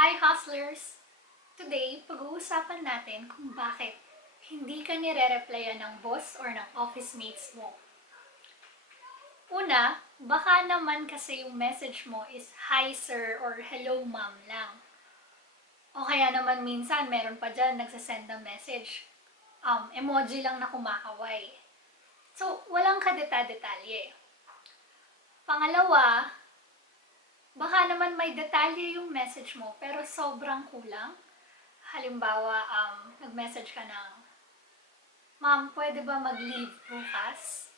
Hi Hustlers! Today, pag-uusapan natin kung bakit hindi ka nirereplyan ng boss or ng office mates mo. Una, baka naman kasi yung message mo is hi sir or hello ma'am lang. O kaya naman minsan meron pa dyan nagsasend ng message. Emoji lang na kumakaway. So, walang kadeta-detalye. Pangalawa, baka naman may detalye yung message mo pero sobrang kulang. Halimbawa, nag-message ka ng, Ma'am, pwede ba mag-leave bukas?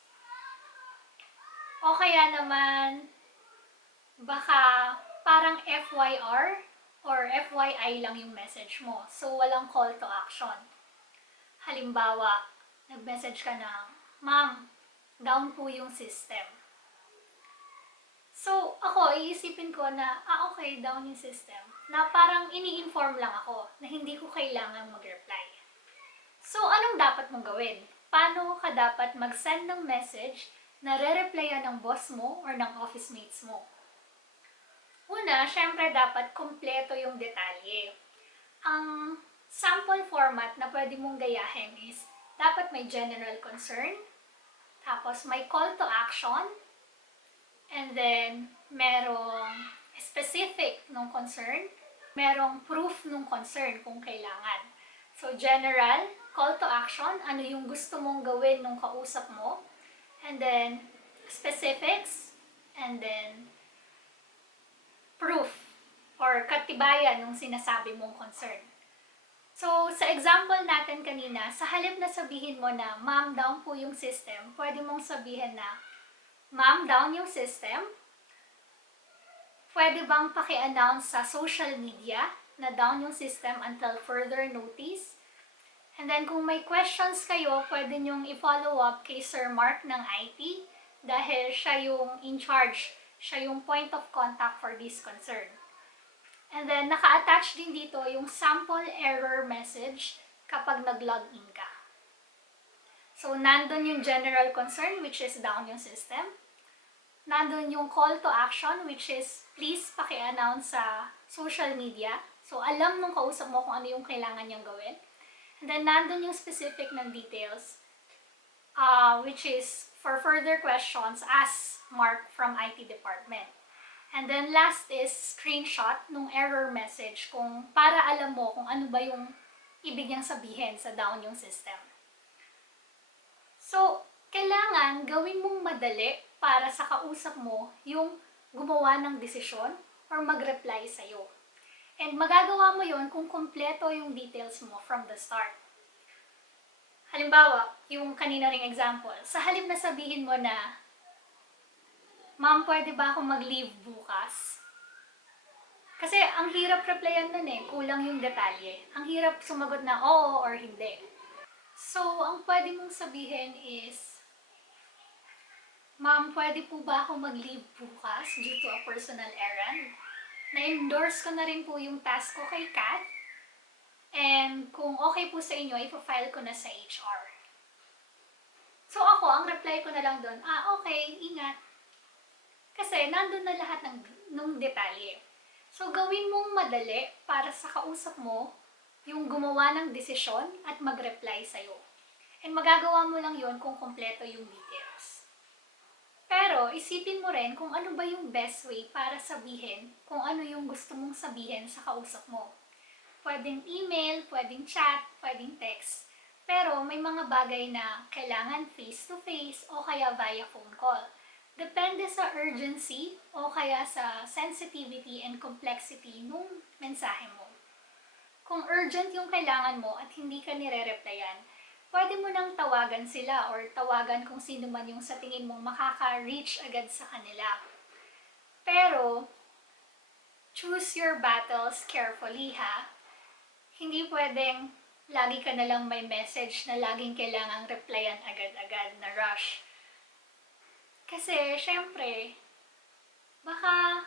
O kaya naman, baka parang FYR or FYI lang yung message mo. So, walang call to action. Halimbawa, nag-message ka ng, Ma'am, down po yung system. So, ako, iisipin ko na, okay, down yung system. Na parang ini-inform lang ako na hindi ko kailangan mag-reply. So, anong dapat mong gawin? Paano ka dapat mag-send ng message na re-replyan ng boss mo or ng office mates mo? Una, syempre dapat kumpleto yung detalye. Ang sample format na pwede mong gayahin is dapat may general concern, tapos may call to action, and then merong specific nung concern, merong proof nung concern kung kailangan. So, general, call to action, ano yung gusto mong gawin nung kausap mo, and then specifics, and then proof or katibayan nung sinasabi mong concern. So, sa example natin kanina, sa halip na sabihin mo na, Ma'am, down po yung system, pwede mong sabihin na, Ma'am, down yung system, pwede bang paki-announce sa social media na down yung system until further notice? And then kung may questions kayo, pwede nyong i-follow up kay Sir Mark ng IT dahil siya yung in charge, siya yung point of contact for this concern. And then naka-attach din dito yung sample error message kapag nag-login ka. So nandun yung general concern which is down yung system. Nandun yung call to action which is please paki-announce sa social media. So alam nung kausap mo kung ano yung kailangan niyang gawin. And then nandun yung specific ng details which is for further questions ask Mark from IT department. And then last is screenshot nung error message kung para alam mo kung ano ba yung ibig niyang sabihin sa down yung system. So, kailangan gawin mong madali para sa kausap mo yung gumawa ng desisyon or mag-reply sa'yo. And magagawa mo yon kung kumpleto yung details mo from the start. Halimbawa, yung kanina ring example, sa halip na sabihin mo na, Ma'am, pwede ba ako mag-leave bukas? Kasi ang hirap replyan nun kulang yung detalye. Ang hirap sumagot na oo or hindi. So, ang pwede mong sabihin is, Ma'am, pwede po ba ako mag-leave bukas due to a personal errand? Na-endorse ko na rin po yung task ko kay Kat. And kung okay po sa inyo, ipafile ko na sa HR. So ako, ang reply ko na lang doon, okay, ingat. Kasi nandun na lahat ng detalye. So gawin mong madali para sa kausap mo yung gumawa ng desisyon at mag-reply sa'yo. And magagawa mo lang yon kung kompleto yung details. Pero isipin mo rin kung ano ba yung best way para sabihin kung ano yung gusto mong sabihin sa kausap mo. Pwedeng email, pwedeng chat, pwedeng text. Pero may mga bagay na kailangan face-to-face o kaya via phone call. Depende sa urgency o kaya sa sensitivity and complexity nung mensahe mo. Kung urgent yung kailangan mo at hindi ka nire-replyan, pwede mo nang tawagan sila or tawagan kung sino man yung sa tingin mong makaka-reach agad sa kanila. Pero, choose your battles carefully ha. Hindi pwedeng lagi ka na lang may message na laging kailangang replyan agad-agad na rush. Kasi, syempre, baka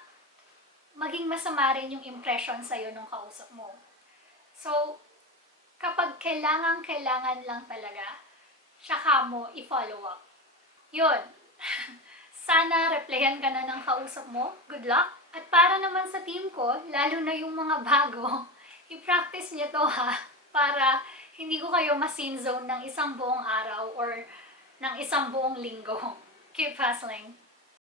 maging masama rin yung impression sa'yo nung kausap mo. So, kapag kailangan lang talaga, tsaka mo i-follow up. Yun. Sana replyan ka na ng kausap mo. Good luck At para naman sa team ko, lalo na yung mga bago, i-practice niyo to ha, para hindi ko kayo ma-seenzone ng isang buong araw or ng isang buong linggo. Keep hustling!